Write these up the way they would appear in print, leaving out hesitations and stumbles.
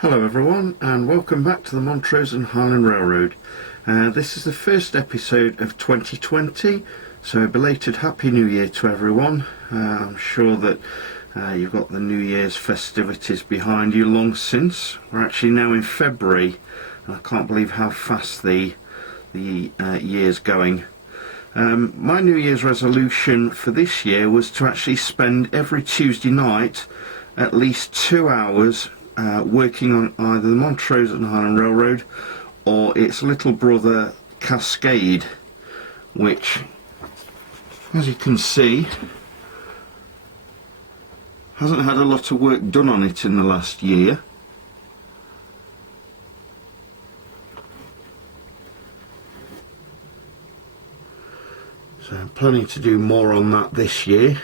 Hello everyone, and welcome back to the Montrose and Highland Railroad. This is the first episode of 2020, so a belated Happy New Year to everyone. I'm sure that you've got the New Year's festivities behind you long since. We're actually now in February, and I can't believe how fast the year's going. My New Year's resolution for this year was to actually spend every Tuesday night at least 2 hours working on either the Montrose and Highland Railroad or its little brother Cascade, which, as you can see, hasn't had a lot of work done on it in the last year. So I'm planning to do more on that this year.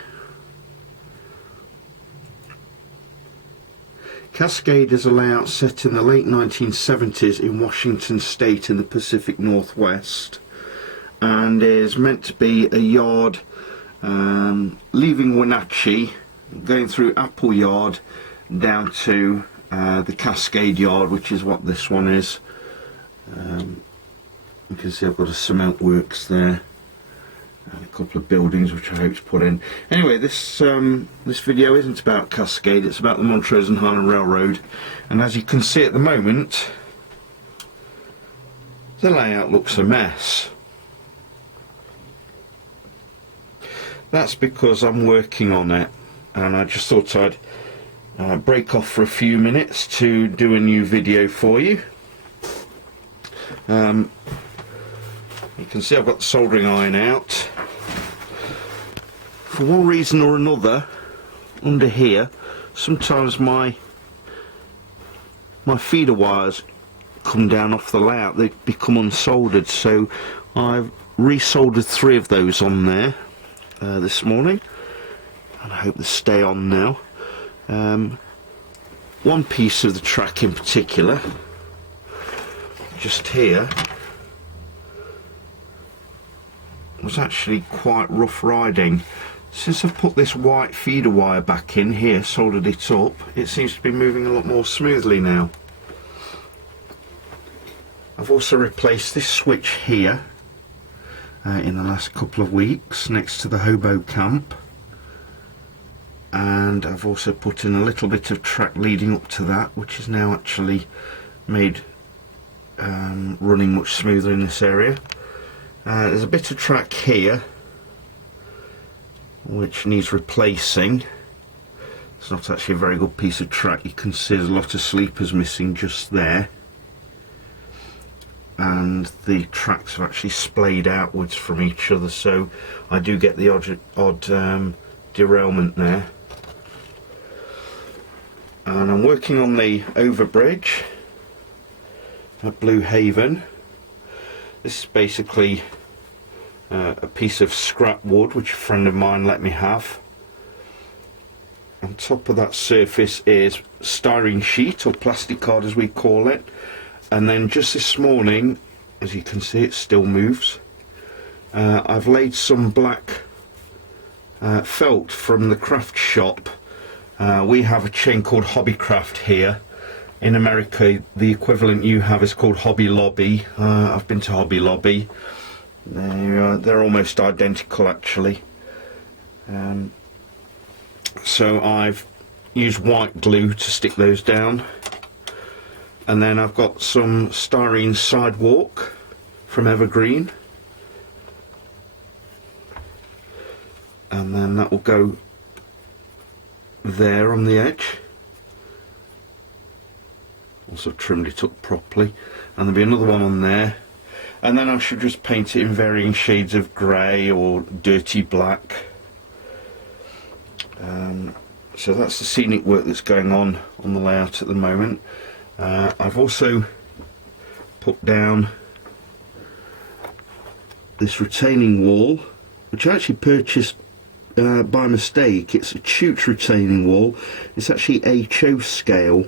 Cascade is a layout set in the late 1970s in Washington State in the Pacific Northwest, and is meant to be a yard leaving Wenatchee, going through Appleyard down to the Cascade Yard, which is what this one is. You can see I've got a cement works there. And a couple of buildings which I hope to put in. Anyway, this video isn't about Cascade, it's about the Montrose and Highland Railroad, and as you can see at the moment, the layout looks a mess. That's because I'm working on it, and I just thought I'd break off for a few minutes to do a new video for you. You can see I've got the soldering iron out. For one reason or another, under here, sometimes my feeder wires come down off the layout. They become unsoldered, so I've resoldered 3 of those on there this morning, and I hope they stay on now. One piece of the track in particular, just here, was actually quite rough riding. Since I've put this white feeder wire back in here, soldered it up, it seems to be moving a lot more smoothly now. I've also replaced this switch here in the last couple of weeks next to the hobo camp, and I've also put in a little bit of track leading up to that, which is now actually made running much smoother in this area. There's a bit of track here which needs replacing. It's not actually a very good piece of track. You can see there's a lot of sleepers missing just there, and the tracks have actually splayed outwards from each other, so I do get the odd derailment there. And I'm working on the overbridge at Blue Haven. This is basically a piece of scrap wood which a friend of mine let me have. On top of that surface is styrene sheet, or plastic card as we call it, and then just this morning, as you can see, it still moves. I've laid some black felt from the craft shop. We have a chain called Hobbycraft here. In America, the equivalent you have is called Hobby Lobby. I've been to Hobby Lobby. They're almost identical, actually. So I've used white glue to stick those down, and then I've got some styrene sidewalk from Evergreen, and then that will go there on the edge. Also trimmed it up properly, and there'll be another one on there, and then I should just paint it in varying shades of grey or dirty black. So that's the scenic work that's going on the layout at the moment. I've also put down this retaining wall, which I actually purchased by mistake. It's a Chute retaining wall. It's actually HO scale.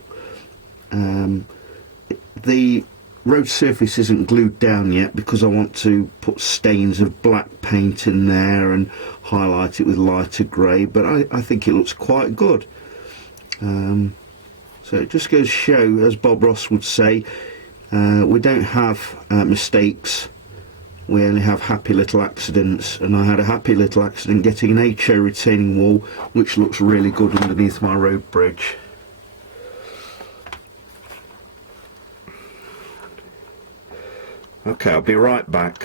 The road surface isn't glued down yet because I want to put stains of black paint in there and highlight it with lighter grey, but I think it looks quite good. So it just goes to show, as Bob Ross would say, we don't have mistakes, we only have happy little accidents. And I had a happy little accident getting an HO retaining wall, which looks really good underneath my road bridge. Okay, I'll be right back.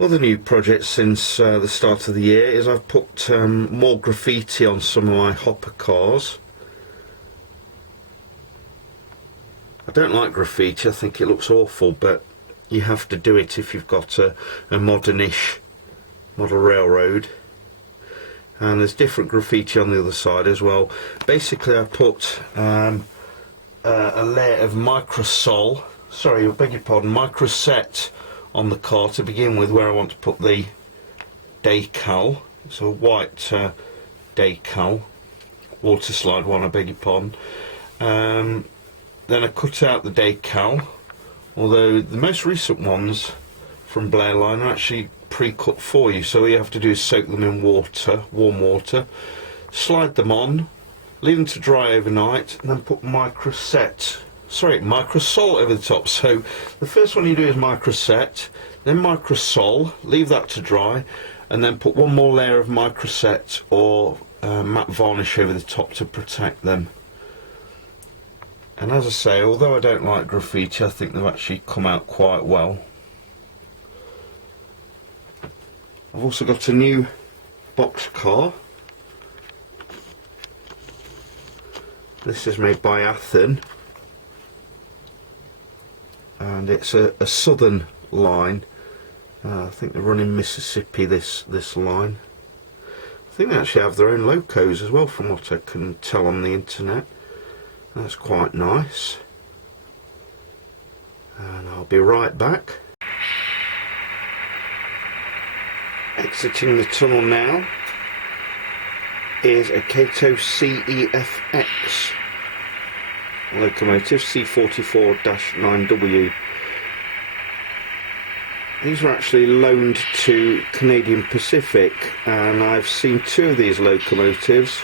Other new projects since the start of the year is I've put more graffiti on some of my hopper cars. I don't like graffiti, I think it looks awful, but you have to do it if you've got a modernish model railroad. And there's different graffiti on the other side as well. Basically I put a layer of microsol, sorry, I beg your pardon, microset on the car to begin with, where I want to put the decal. It's a white decal, water slide one, I beg your pardon. Then I cut out the decal, although the most recent ones from Blair Line are actually pre-cut for you, so all you have to do is soak them in water, warm water, slide them on, leave them to dry overnight, and then put microsol over the top. So the first one you do is microset, then microsol, leave that to dry, and then put one more layer of microset or matte varnish over the top to protect them. And as I say, although I don't like graffiti, I think they've actually come out quite well. I've also got a new box car. This is made by Athen, and it's a southern line. I think they run in Mississippi, this line. I think they actually have their own locos as well, from what I can tell on the internet. That's quite nice. And I'll be right back. Exiting the tunnel now is a Kato CEFX locomotive, C44-9W. These were actually loaned to Canadian Pacific, and I've seen two of these locomotives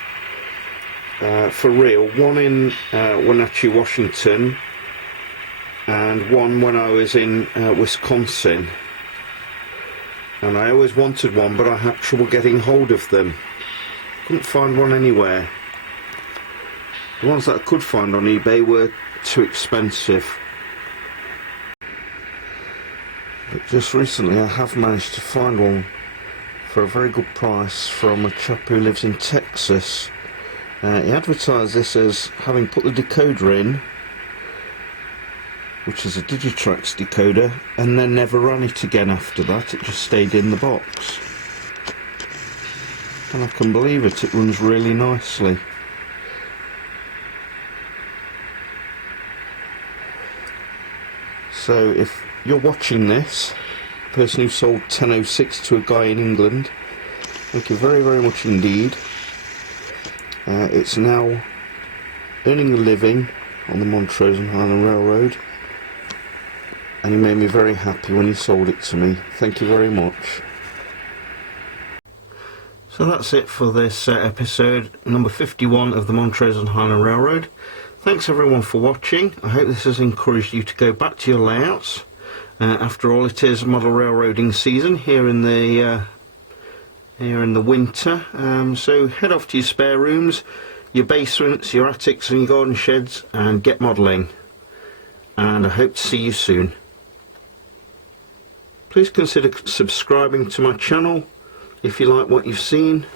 for real. One in Wenatchee, Washington, and one when I was in Wisconsin. And I always wanted one, but I had trouble getting hold of them. Couldn't find one anywhere. The ones that I could find on eBay were too expensive. But just recently I have managed to find one for a very good price from a chap who lives in Texas. He advertised this as having put the decoder in, which is a Digitrax decoder, and then never ran it again after that. It just stayed in the box. And I can believe it, it runs really nicely. So if you're watching this, the person who sold 1006 to a guy in England, thank you very, very much indeed. It's now earning a living on the Montrose and Highland Railroad, and he made me very happy when he sold it to me. Thank you very much. So that's it for this episode number 51 of the Montrose and Highland Railroad. Thanks everyone for watching. I hope this has encouraged you to go back to your layouts. After all, it is model railroading season here in the winter. So head off to your spare rooms, your basements, your attics and your garden sheds, and get modelling. And I hope to see you soon. Please consider subscribing to my channel if you like what you've seen.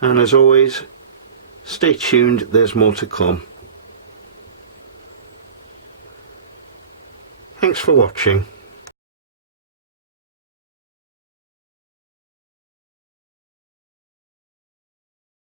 And as always, stay tuned, there's more to come. Thanks for watching.